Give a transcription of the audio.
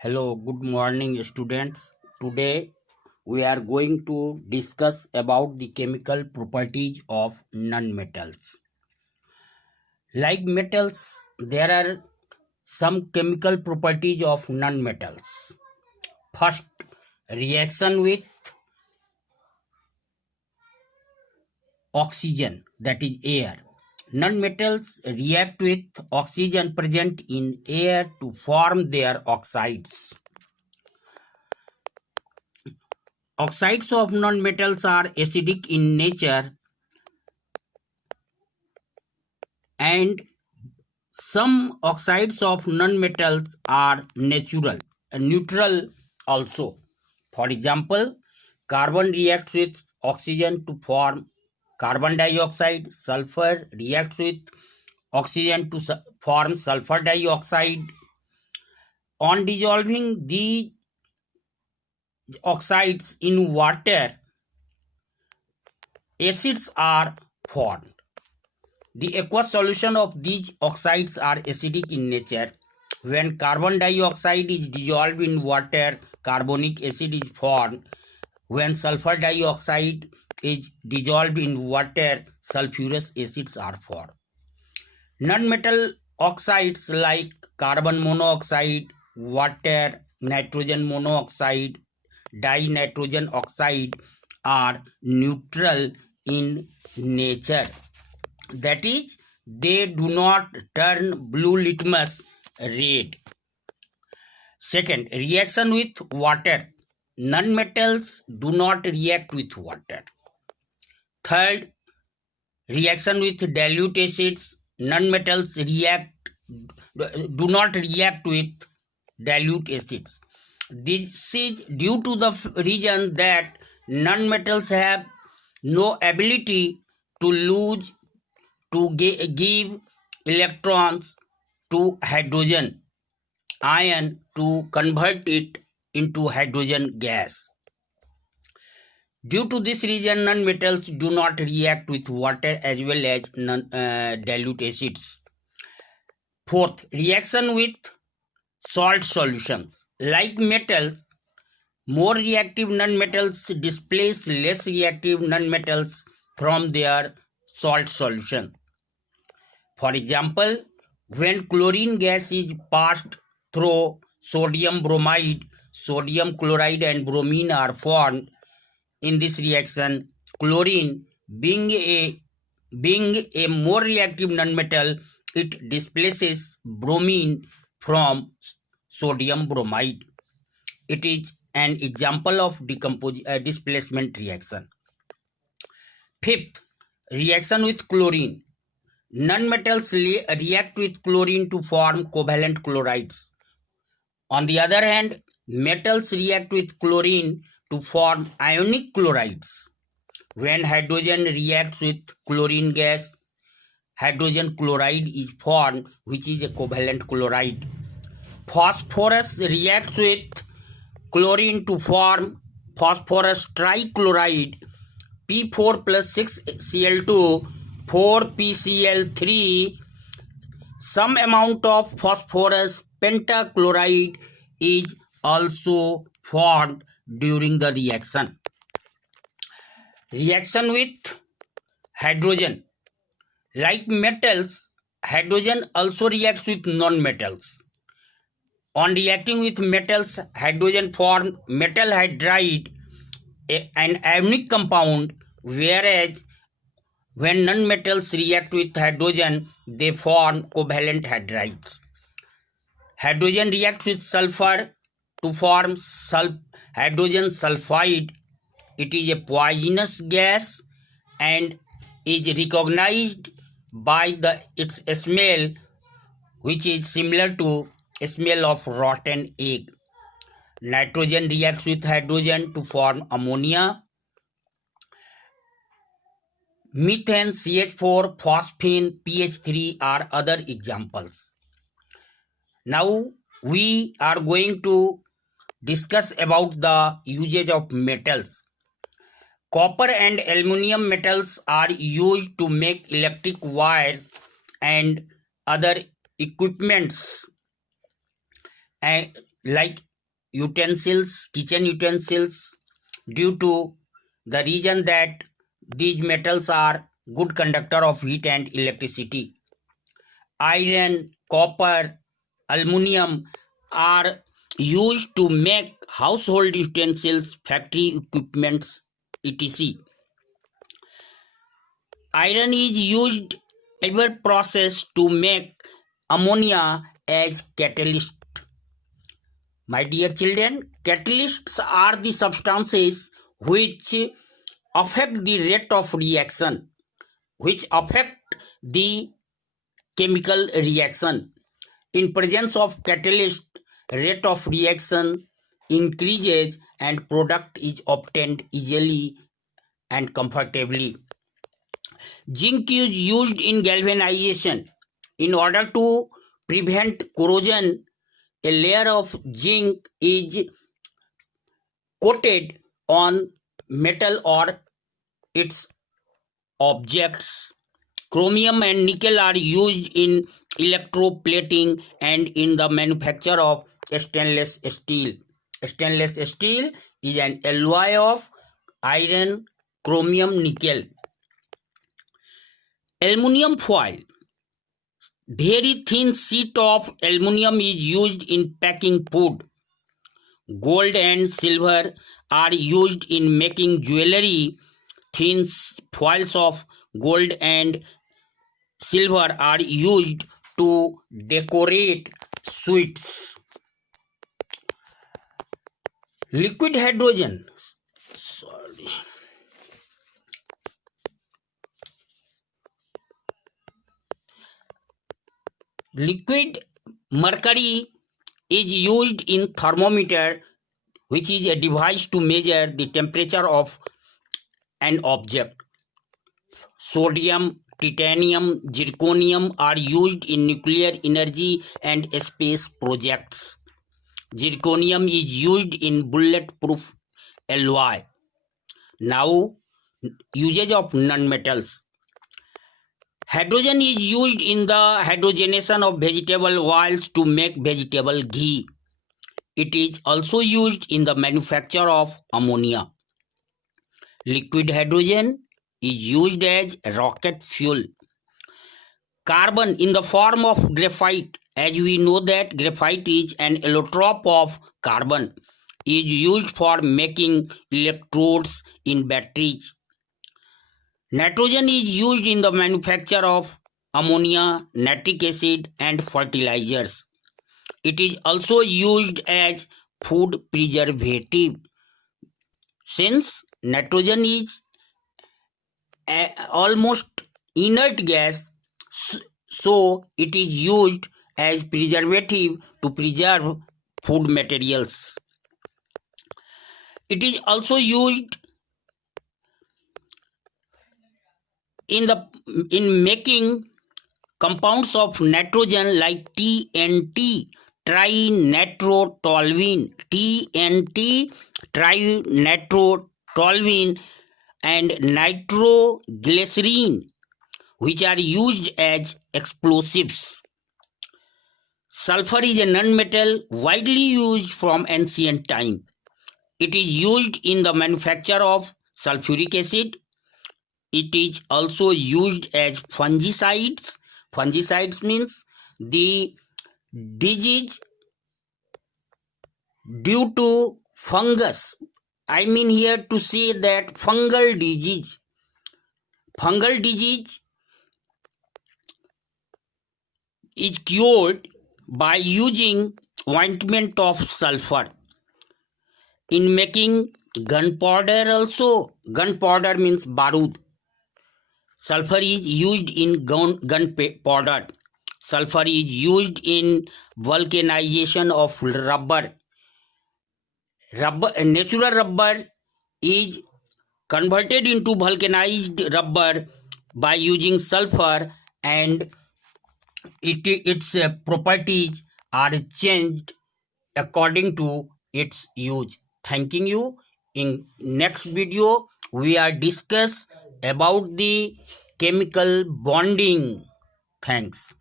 Hello, good morning, students. Today we are going to discuss about the chemical properties of nonmetals. Like metals, there are some chemical properties of nonmetals. First, reaction with oxygen, that is air. Nonmetals react with oxygen present in air to form their oxides. Oxides of nonmetals are acidic in nature, and some oxides of nonmetals are neutral also. For example, carbon reacts with oxygen to form carbon dioxide. Sulfur reacts with oxygen to form sulfur dioxide. On dissolving these oxides in water, acids are formed. The aqueous solution of these oxides are acidic in nature. When carbon dioxide is dissolved in water, carbonic acid is formed. When sulfur dioxide is dissolved in water, sulfurous acids are formed. Non-metal oxides like carbon monoxide, water, nitrogen monoxide, dinitrogen oxide are neutral in nature. That is, they do not turn blue litmus red. Second, reaction with water. Nonmetals do not react with water. Third, reaction with dilute acids. Nonmetals do not react with dilute acids. This is due to the reason that nonmetals have no ability to give electrons to hydrogen ion to convert it into hydrogen gas. Due to this reason, nonmetals do not react with water as well as dilute acids. Fourth, reaction with salt solutions. Like metals, more reactive nonmetals displace less reactive nonmetals from their salt solution. For example, when chlorine gas is passed through sodium bromide, sodium chloride and bromine are formed. In this reaction, chlorine being a more reactive nonmetal, it displaces bromine from sodium bromide. It is an example of displacement reaction. Fifth, reaction with chlorine. Nonmetals react with chlorine to form covalent chlorides. On the other hand, metals react with chlorine to form ionic chlorides. When hydrogen reacts with chlorine gas, hydrogen chloride is formed, which is a covalent chloride. Phosphorus reacts with chlorine to form phosphorus trichloride, P4 plus 6Cl2, 4PCl3. Some amount of phosphorus pentachloride is also formed during the reaction. Reaction with hydrogen. Like metals, hydrogen also reacts with non-metals. On reacting with metals, hydrogen forms metal hydride, an ionic compound, whereas when non-metals react with hydrogen, they form covalent hydrides. Hydrogen reacts with sulfur to form hydrogen sulfide. It is a poisonous gas and is recognized by its smell, which is similar to smell of rotten egg. Nitrogen reacts with hydrogen to form ammonia. Methane, CH4, phosphine, PH3 are other examples. Now we are going to discuss about the usage of metals. Copper and aluminum metals are used to make electric wires and other equipments. And like utensils, kitchen utensils, due to the reason that these metals are good conductor of heat and electricity. Iron, copper, aluminum are used to make household utensils, factory equipments, etc. Iron is used in a process to make ammonia as catalyst. My dear children, catalysts are the substances which affect the rate of reaction, which affect the chemical reaction. In presence of catalyst, rate of reaction increases and product is obtained easily and comfortably. Zinc is used in galvanization. In order to prevent corrosion, a layer of zinc is coated on metal or its objects. Chromium and nickel are used in electroplating and in the manufacture of stainless steel. Stainless steel is an alloy of iron, chromium, nickel. Aluminium foil. Very thin sheet of aluminium is used in packing food. Gold and silver are used in making jewelry. Thin foils of gold and silver are used to decorate sweets. Liquid hydrogen. Liquid mercury is used in thermometer, which is a device to measure the temperature of an object. Sodium, titanium, zirconium are used in nuclear energy and space projects. Zirconium is used in bulletproof alloy. Now, usage of nonmetals. Hydrogen is used in the hydrogenation of vegetable oils to make vegetable ghee. It is also used in the manufacture of ammonia. Liquid hydrogen is used as rocket fuel. Carbon in the form of graphite, as we know that graphite is an allotrope of carbon, is used for making electrodes in batteries. Nitrogen is used in the manufacture of ammonia, nitric acid, and fertilizers. It is also used as food preservative. Since nitrogen is almost inert gas, so it is used as preservative to preserve food materials. It is also used in making compounds of nitrogen like TNT, trinitrotoluene, TNT, trinitrotoluene, and nitroglycerine, which are used as explosives. Sulfur is a nonmetal widely used from ancient time. It is used in the manufacture of sulfuric acid. It is also used as fungicides. Fungicides means the disease due to fungus. I mean here to say that fungal disease. Fungal disease is cured by using ointment of sulfur. In making gunpowder also, gunpowder means barud. Sulfur is used in gunpowder. Sulfur is used in vulcanization of rubber. Natural rubber is converted into vulcanized rubber by using sulfur, and its properties are changed according to its use. Thanking you. In next video, we are discuss about the chemical bonding. Thanks.